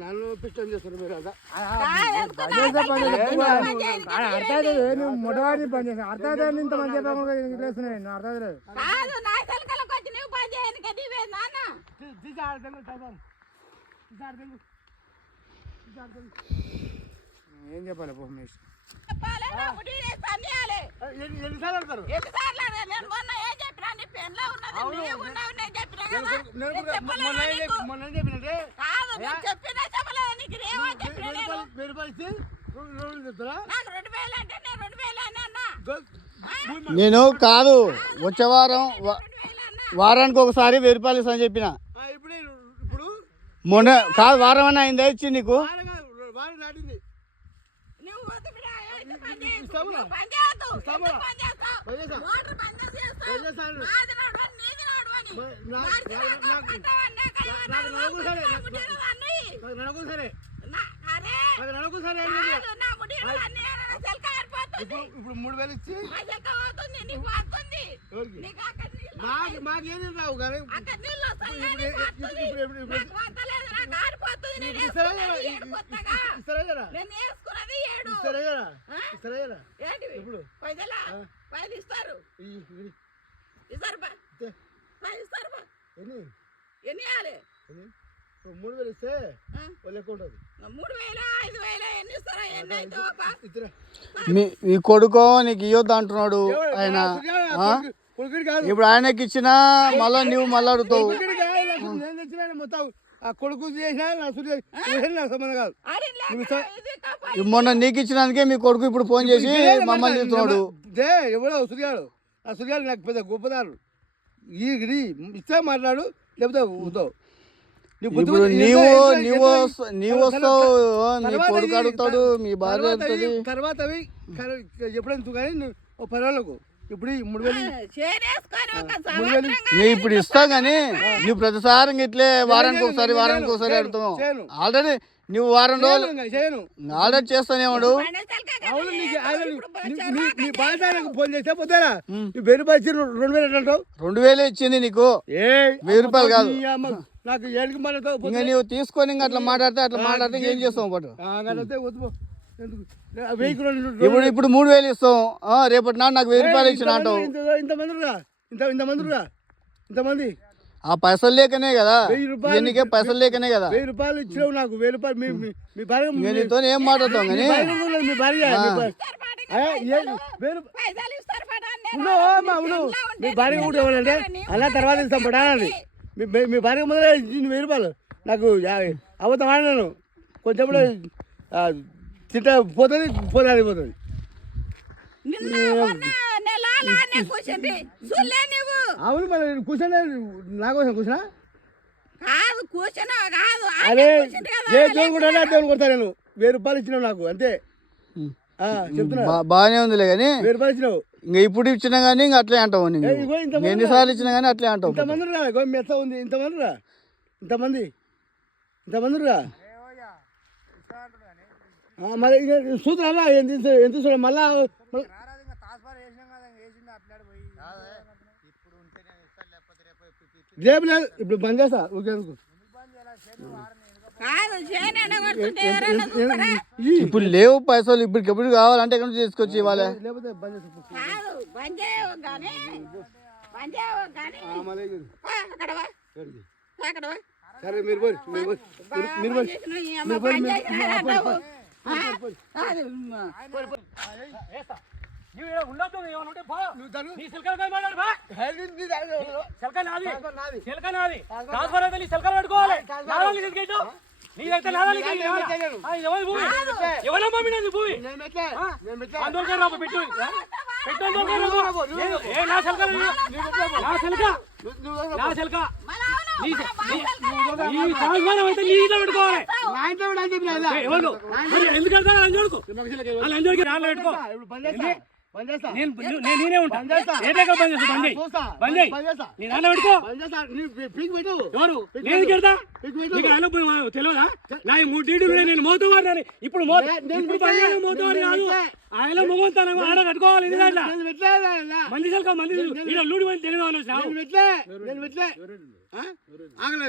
నన్ను పిష్టం చేస్తారు మీరు అంతా మొదటి పని చేస్తాను అర్థం ఇంత మంచి చేస్తున్నాయి ఏం చెప్పాలి నేను కాదు వచ్చే వారానికి ఒకసారి 1000 రూపాయలు ఇస్తా అని చెప్పిన మొన్న కాదు వారం అన్న అయిందా ఇచ్చి నీకు ఇప్పుడు 3000 ఇచ్చి మాకేం రావు కానీ ఇప్పుడు 3000 ఇస్తే లెక్క ఉంటుంది. మీ కొడుకో నీకు ఇవ్వద్దు అంటున్నాడు ఆయన. ఇప్పుడు ఆయనకి ఇచ్చినా మళ్ళా నువ్వు మళ్ళీ అడుగుతావు. మొత్తం ఆ కొడుకు చేసినా నా సంబంధం కాదు. మొన్న నీకు ఇచ్చినందుకే మీ కొడుకు ఇప్పుడు ఫోన్ చేసి మమ్మల్ని తిడుతున్నాడు. ఎవడో సూర్యాడు ఆ సూర్యాడు నాకు పెద్ద గొప్పదారు ఇస్తే మాట్లాడు లేకపోతే ఊతావు. ఇప్పుడు నీవు వస్తావు మీ కొడుకు అడుగుతాడు మీ భార్య అడుగుతుంది. తర్వాత ఎప్పుడైనా కానీ పర్వాలకు ఇప్పుడు 3000 ఇప్పుడు ఇస్తావు కానీ నువ్వు ప్రతిసారి ఇట్లే వారానికి ఒకసారి అడుగుతావు. ఆల్రెడీ నువ్వు వారం రోజులు ఆల్రెడీ చేస్తానేవాడు. నీ బాధ్యతకు ఫోన్ చేస్తే పోతారా 1000 రూపాయలు ఇచ్చి 2000 అంటావు. 2000 ఇచ్చింది నీకు 1000 రూపాయలు కాదు. నాకు ఏళ్ళకి మనతో ఇంకా నువ్వు తీసుకొని ఇంకా అట్లా మాట్లాడితే ఏం చేస్తావు పాటు. ఇప్పుడు 3000 ఇస్తాం రేపటి నాడు నాకు 1000 రూపాయలు ఇచ్చిన అంటావు. ఇంతమంది ఆ పైసలు లేకనే కదా ఎన్నికే పైసలు లేకనే కదా 1000 రూపాయలు ఇచ్చినావు నాకు. 1000 రూపాయలు మీ భార్య నీతో ఏం మాట్లాడతాం కానీ మీ భార్య మీ భార్య కూడా ఇవ్వాలంటే అలా తర్వాత ఇస్తాం పడాలి. మీ భార్య ముందర 1000 రూపాయలు నాకు అవతం ఆడినాను కొంచెం తింటా పోతుంది పోతుంది. అవును మరి కూర్చొని నా కోసం కూర్చున్నా అదే దేవుని కూడా దేవుని కొడతా నేను 1000 రూపాయలు ఇచ్చినావు నాకు అంతే చెప్తున్నా. బాగానే ఉందిలే కానీ 1000 రూపాయలు ఇచ్చినావు. ఇంకా ఇప్పుడు ఇచ్చినా కానీ ఇంకా అట్లే అంటావు. ఎన్నిసార్లు ఇచ్చినా కానీ అట్లే అంటావు. ఇంతమంది రా మెత్త ఉంది ఇంతమంది రా మరి చూద్దా ఎంత చూడ మళ్ళా రేపు లేదు ఇప్పుడు బంద్ చేస్తా. ఓకే ఇప్పుడు లేవు పైసలు ఎప్పుడు కావాలంటే ఎక్కడ నుంచి తీసుకొచ్చి ఇవ్వాలి. లేకపోతే సరే మీరు నేనే ఉంటాను. తెలియదా నా 3 డీడీలు నేను మోతవాడిని. ఇప్పుడు మోతవాడి కాదు ఆయన మొగతాను ఆడ కట్టుకోవాలి. మంది లూడి మంది తెలియదు ఆగలే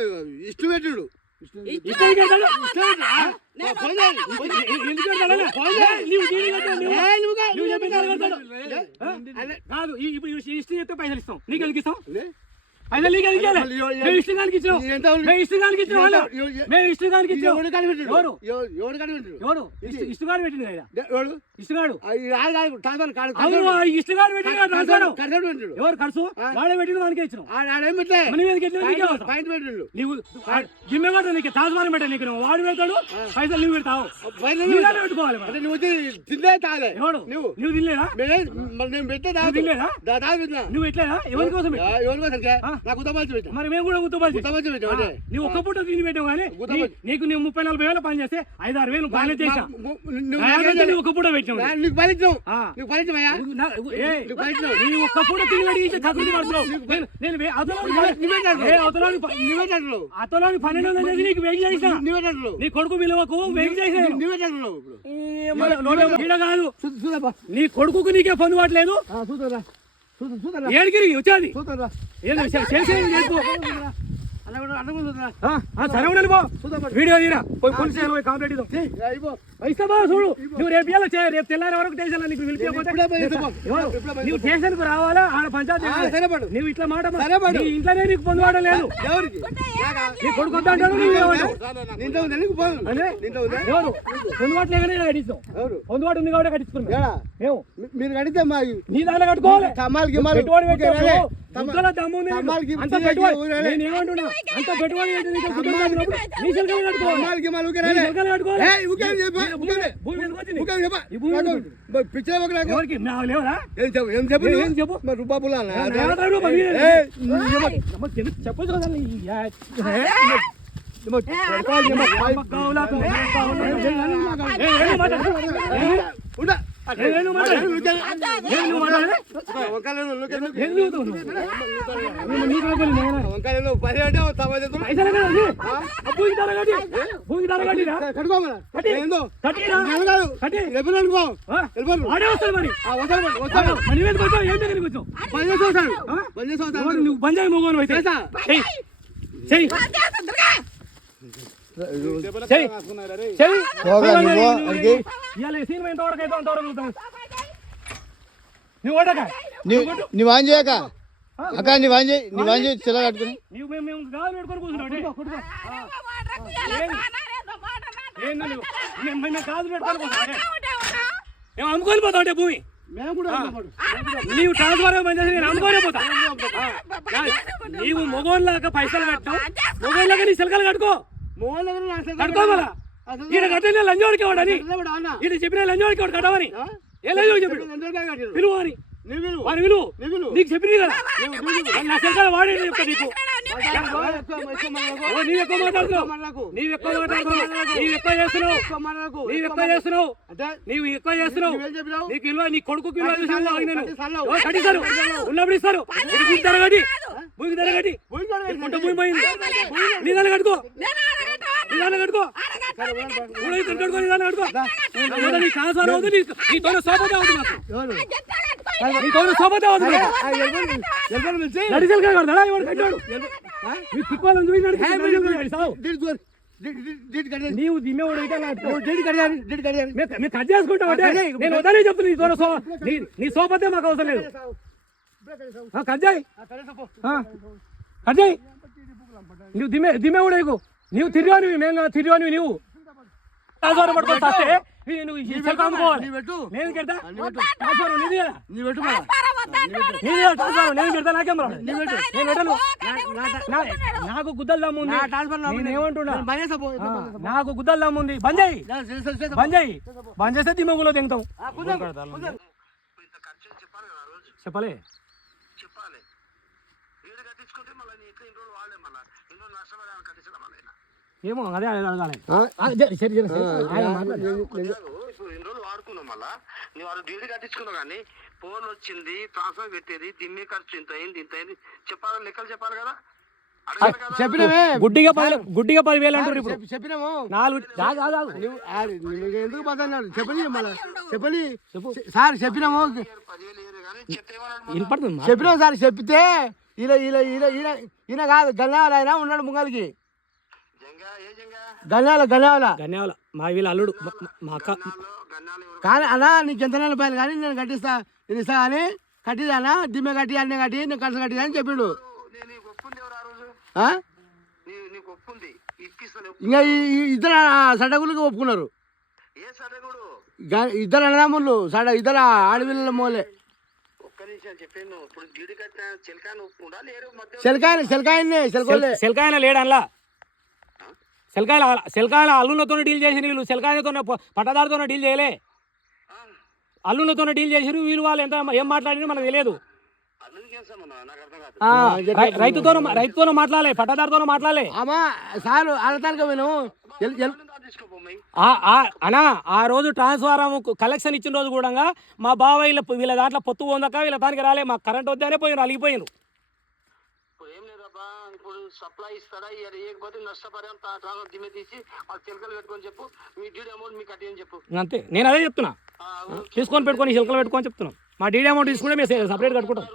ఇష్టం పెట్టాడు ఇష్టం కడతాడు. ఎందుకు కడతాడు? నీవు డీడీ కట్టావు, నువ్వు చెప్పిన దాన్ని కడతాడు. కాదు ఇప్పుడు ఇష్టం చెప్తే పైసలు ఇస్తాం. నీకు ఎందుకు ఇస్తాం? పైసలు నీకు ఎందుకు ఇవ్వాలి? మేము ఇష్టం దానికి ఇచ్చినాం. మేము ఇష్టం దానికి ఇచ్చినాం. మేము ఇష్టం దానికి ఇచ్చినాం. ఎవరు ఎవరు ఇష్టగాడు పెట్టింది కదా? ఇష్టగాడు ఇష్టగాడు పెట్టింది కదా ట్రాన్స్ఫర్. ఎవరు ఖర్చు వాడే పెట్టింది మనకే ఇచ్చినాం. నీవు జిమ్మె కూడా నీకు ట్రాన్స్ఫర్ పెట్టా. నీకు వాడు పెడతాడు, పైసలు నువ్వు పెడతావు. పెట్టుకోవాలి. ఎవడు నువ్వు తినలేదా? తినలేదా? నువ్వు ఎట్లేదా? ఎవరి కోసం? మరి మేము కూడా గుర్తుపరిచి నువ్వు ఒక్క పూట తిని పెట్టావు. కానీ నీకు నువ్వు 30-40 పని చేస్తే 5-6 బాగానే చేసా. ఒక్క పూట పెట్టావు. ఒక్క పూట తిని పెట్టి కకృతి పడుతున్నావు. నేను అతలోని 1200 చేసి నీకు వెయిట్ చేసిన. నీ కొడుకు విలువకు వెయిట్ చేసిన కాదు. నీ కొడుకు నీకే పొందుపట్లేదు. ఏడికి వచ్చేది వీడియో తీరా పోలీసు కంప్లైంట్ చూడు. నువ్వు రేపు రేపు తెల్లారి వరకు స్టేషన్ నీకు పిలిపిపోతే నువ్వు స్టేషన్ కు రావాలా? ఆడ పంచాయతీ నువ్వు ఇట్లా మాట ఇంట్లోనే నీకు పొందువాడ లేదు. నీ కొడుకు వద్దంటాడు. ఎవరు పొందుబాటులేగానే కట్టిస్తాం. పొందుబాటు ఉంది కాబట్టి కట్టిస్తున్నాం. మీరు కడితే నీ దాంట్లో కట్టుకోవాలి. పెట్టుబడి పెట్టావు. దమ్ము అంత పెట్టుబడి. నేను ఏమంటున్నా, అంత పెట్టుబడి నీ శిల్కలు కట్టుకోవాలి. నువ్వు బంజాయి మొగోను అయితే నువ్వు ఆన్ చేయక అక్క, నువ్వు ఆన్ చేయి, నువ్వు ఆన్ చేయి. చెల్ల కట్టుకుని పెట్టుకొని కూర్చున్నావు. కాదు పెట్టుకొని మేము అమ్ముకొని పోతా ఉంటే భూమి. నీవు ట్రాన్స్ఫర్ నేను అమ్ముకోనే పోతా. నీవు మొగోళ్ళలాగా పైసలు కట్టావు. మొగోళ్ళగా నీ శిల్కలు కట్టుకో. కట్టుకోవాలా? ఈయన కట్టిన లంజోడికి వాడని ఈయన చెప్పిన లంజోడికి వాడు కట్టవని ఏ లంజోడికి చెప్పాడు? విలువ అని వారి విలువ నీకు చెప్పింది కదా. నా శిల్కలు వాడే చెప్తా నీకు. నీవు ఎక్కువ మాట్లాడుతున్నావు. నీవు ఎక్కువ చేస్తున్నావు. నీకు విలువ నీ కొడుకు విలువ నేను కట్టిస్తారు. ఉన్నప్పుడు ఇస్తారు. భూమి తరగటి భూమి పోయింది. నీ దాన్ని కట్టుకో. కట్టుకో. నీ ట్రాన్స్ఫర్ అవుతుంది. నీతో సోపత అవుతుంది. నీతో సోపత అవుతుంది. నడిచల్గా కడతాడా? ఎవరు కట్టాడు? మీ తిప్పాలని చూసినాడు. నీవు దిమ్మె కట్ చేసుకుంటావు. నేను వద్దనే చెప్తున్నా. నీ సోపతే మాకు అవసరం లేదు. కట్ చేయి. నువ్వు దిమ్మె ఉడేకు. నువ్వు తిరిగానివి, మేము తిరిగానివి. నువ్వు పట్టుకొని వస్తే నువ్వు నేను కడతా. నేను కడతా. నాకేం నాకు గుద్దలు దమ్ముంది. నేనేమంటున్నా, నాకు గుద్దలు దమ్ముంది. బంద్ చేస్తే దిమ్మగులో దింగుతాం. చెప్పలే ఏమో అదే అడగాలి. వాడుకున్నావు. మళ్ళా నువ్వు వాళ్ళు డీడీ కట్టించుకున్నావు. కానీ ఫోన్ వచ్చింది, ట్రాన్స్ఫర్ పెట్టేది, దిమ్మి ఖర్చు ఇంత అయింది చెప్పాలి. లెక్కలు చెప్పాలి కదా. చెప్పినవే గుడ్డిగా 10,000 అంటారు. ఇప్పుడు చెప్పినాము 4 ఎందుకు బతన్నాడు? చెప్పని మళ్ళీ చెప్పని సార్ చెప్పినాము. చెప్పినాము సార్. చెప్పితే ఈయన కాదు గన్యాల ఆయన ఉన్నాడు ముంగలికి జంగా ఏ జంగా గన్యాల గన్యాల మా వీళ్ళ అల్లుడు మా అక్క గన్నాలు ఎవరు కానీ అన్నా నీకు ఎంత నెల పైలు కానీ నేను కట్టిస్తా నేను ఇస్తా కానీ కట్టిదానా దిమ్మె కట్టి అన్నీ కట్టి నేను కట్ట కట్టి అని చెప్పిండు నేను నీకు ఒప్పుంది ఎవరు ఆ రోజు ఆ? నీకు ఒప్పుంది ఇప్పిస్తాను ఇంకా ఈ ఇద్దరు సడగులకి ఒప్పుకున్నారు ఏ సడగుడు ఇద్దరు అన్నదమ్ముళ్ళు ఇద్దరు ఆడపిల్లల మోలే ఒక్క నిమిషం చెప్పాను ఇప్పుడు డ్యూటీ కట్టిన చిలకాన్ని ఒప్పుకుండా లేరు మధ్య సెలకాయన్నే సెలకోలే సెల్కాయన లేడు అందులో సెల్కాయల అల్లులతో డీల్ చేసిన వీళ్ళు సెల్కాయతో పట్టదారితో డీల్ చేయలే అల్లులతో డీల్ చేసిరు వీళ్ళు వాళ్ళు ఎంత ఏం మాట్లాడినా మనకు తెలియదు అందుకే నాకు అర్థం కాదు రైతుతో మాట్లాడాలి పట్టదారితో మాట్లాడాలి అమ్మా సార్ అలతానికి విను తీసుకోపోయి అనా ఆ రోజు ట్రాన్స్ఫారం కలెక్షన్ ఇచ్చిన రోజు కూడా మా బాబాయ్ వీళ్ళ దాంట్లో పొత్తు పోందాక వీళ్ళ దానికి రాలే మాకు కరెంట్ వద్దనే పోయినారు అలిగిపోయినారు ఇప్పుడు ఏం లేదబ్బా ఇప్పుడు సప్లై ఇస్తాడా ఇవ్వకపోతే నష్టపరిహారం దిమ్మె తీసి వాళ్ళు చిలకలు పెట్టుకొని చెప్పు మీ డ్యూటీ అమౌంట్ మీకు కట్టి అని చెప్పు అంతే నేను అదే చెప్తున్నా తీసుకొని పెట్టుకొని చిలకలు పెట్టుకొని చెప్తున్నాం మా డీడీ అమౌంట్ తీసుకుంటే మేము సపరేట్ కట్టుకుంటాం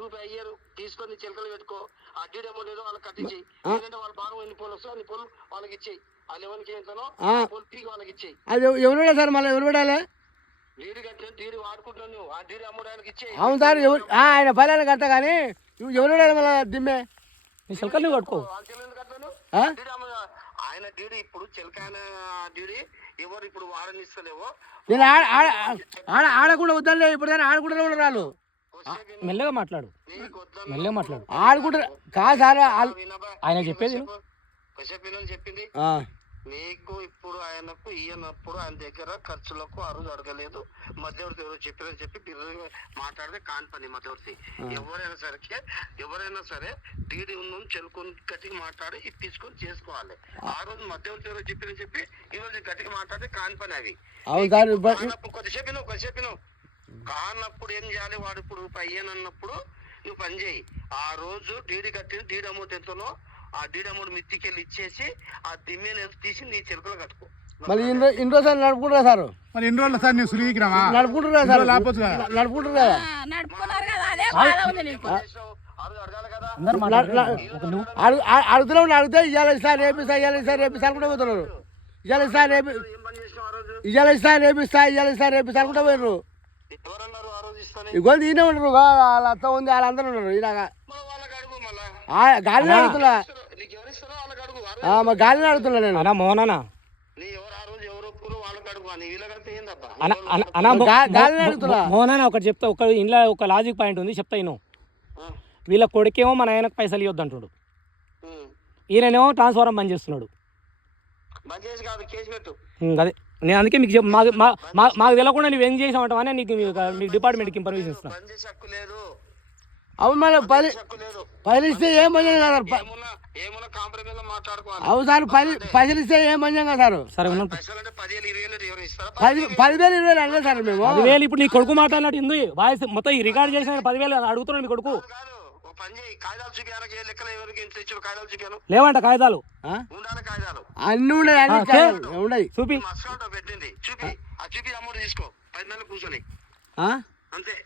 రూపాయి అయ్యారు తీసుకొని చిలకలు పెట్టుకో ఆ డ్యూటీ అమౌంట్ ఏదో వాళ్ళకి కట్టించేయి లేదంటే వాళ్ళ బాగా ఎన్ని పోలు వస్తాయి అన్ని పోలు వాళ్ళకి ఇచ్చేయి వాళ్ళు ఎవరికి ఎంతనో పోలు పీకి వాళ్ళకి ఇచ్చేయి అది ఎవరు పెడా సార్ మళ్ళీ ఎవరు పెట్టాలి డీడీ కట్టిన డీడీ వాడుకుంటాను నువ్వు ఆ డీడీ అమౌంట్ ఆయనకి ఇచ్చేయి అవును సార్ ఆయన పల్లెలు కడతా కానీ ఎవరు పెట్టాలి మళ్ళీ దిమ్మే నీ చిలకలు నువ్వు కట్టుకో వాళ్ళ చెల్లెలు కట్టాను ఆ? డీడీ ఆయన డీడీ ఇప్పుడు చిలకాయన డీడీ ఎవరు ఇప్పుడు వాడనిస్తలేవో నేను ఆడకుండా వద్దండి ఇప్పుడు దాన్ని ఆడకుండా కూడా రాళ్ళు మెల్లగా మాట్లాడు మెల్లగా మాట్లాడు ఆడుకుంటారు కాదు సార్ ఆయన చెప్పేది చెప్పింది నీకు ఇప్పుడు ఆయనకు ఈయనప్పుడు ఆయన దగ్గర ఖర్చులకు ఆ రోజు అడగలేదు మధ్యవర్తి ఎవరో చెప్పారని చెప్పి మాట్లాడితే కాని పని మధ్యవర్తి ఎవరైనా సరే డీడీ ఉన్న చెలుకొని గట్టిగా మాట్లాడి ఇప్పించుకొని చేసుకోవాలి ఆ రోజు మధ్యవర్తి ఎవరో చెప్పారని చెప్పి ఈ రోజు గట్టిగా మాట్లాడితే కాని పని అవి అవును సార్ కొద్దిసేపు కానప్పుడు ఏం చేయాలి వాడు ఇప్పుడు అయ్యానన్నప్పుడు నువ్వు పని చేయి ఆ రోజు డీడీ కట్టిన డీడీ అమౌంట్ ఎంతనో ఆ డీడీ అమౌంట్ మిత్తికెళ్ళి ఇచ్చేసి ఆ దిమ్మెని తీసి నీ చిలుకలు కట్టుకో మళ్ళీ ఇన్ని రోజులు నడుపుకుంటారా సార్ మరి ఎన్ని రోజులు సార్ నేను సులువికిరామా నడుపుకుంటారా సార్ లేకపోతే కదా. నడుపుకుంటారు కదా నడుపుకున్నారు కదా అదే బాధ ఉంది నీకు ఆ రోజు అడగాలి కదా అడిగితే ఇవాళ ఇస్తా రేపిస్తా ఇవాళ ఇస్తా రేపిస్తా అనుకుంటూ పోతున్నారు ఇవాళ ఇస్తా రేపి ఏం పని చేసినావు ఆ రోజు ఇవాళ ఇస్తా రేపిస్తా ఇవాళ ఇస్తా రేపిస్తా అనుకుంటూ పోయినారు ఎవరన్నారు ఆ రోజు ఇస్తాను ఇగో ఈయన ఉంటారు వాళ్ళ అత్త ఉంది వాళ్ళందరూ ఉన్నారు ఈయన వాళ్ళకి అడుగు మళ్ళా గాలిని అడుగుతున్నా నీకు ఎవరు ఇస్తారో వాళ్ళకి అడుగు మా గాలిని అడుగుతున్నా నేను అనా మోహనా నీ ఎవరు ఆ రోజు ఎవరు ఒప్పురు వాళ్ళకి అడుగు నీ వీళ్ళ కడితే ఏందబ్బా గాలిని అడుగుతున్నా మోహనా ఒకటి చెప్తా ఇంట్లో ఒక లాజిక్ పాయింట్ ఉంది చెప్తా నేను వీళ్ళ కొడుకేమో మన ఆయనకు పైసలు ఇవ్వద్దు అంటున్నాడు ఈయనేమో ట్రాన్స్ఫారం బంద్ చేస్తున్నాడు బంద్ చేసి కాదు కేసు పెట్టు అదే నేను అందుకే మీకు మాకు తెలియకుండా నువ్వు ఏం చేసామంటావు అని నీకు మీకు డిపార్ట్మెంట్కి పర్మిషన్ ఇస్తున్నా బంద్ చేసి హక్కు లేదు అవును మళ్ళీ హక్కు లేదు పైలు ఇస్తే ఏం మంజం కదా ఏమున్నా కాంప్రమైజ్ మాట్లాడుకోవాలి అవును సార్ పైసలు ఇస్తే ఏం మంజం కదా సార్ సరే పైసలు అంటే 10,000 20,000 ఎవరు ఇస్తారా 10,000 20,000 అనే సార్ మేము 10,000 ఇప్పుడు నీ కొడుకు మాట్లాడినట్టు ఉంది వాయిస్ మొత్తం ఈ రికార్డ్ చేసిన 10,000 అడుగుతున్నాడు మీ కొడుకు కాదు ఒక పని చేయి కాగితాలు చూపించాను ఏ లెక్కలు ఎవరికి ఎంత ఇచ్చారు కాగితాలు చూపాను లేవంట కాగితాలు ఉండాలి కాగితాలు అన్ని ఉన్నాయి అన్ని కాయలు ఉన్నాయి చూపి మస్కాటో పెట్టింది చూపి ఆ చూపి అమౌంట్ తీసుకో 10 నెలలు కూర్చొని అంతే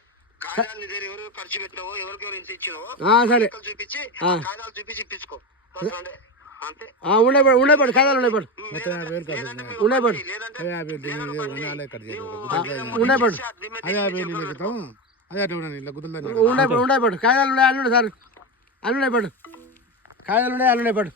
కాగితాలు నీ దగ్గర ఎవరు ఖర్చు పెట్టినావో ఎవరికెవరు ఇంత ఇచ్చినావో సరే లెక్కలు చూపించి కాగితాలు చూపించి ఇప్పించుకో అంతే ఉండేపాడు కాదాలు ఉండేపాడు ఉండేపాడు ఉండేపాడు ఉండేపాడు కాదాలు ఉన్నాయి అల్లుండే సార్ అల్లుండేపాడు కాదాలు ఉన్నాయి అల్లుండేపాడు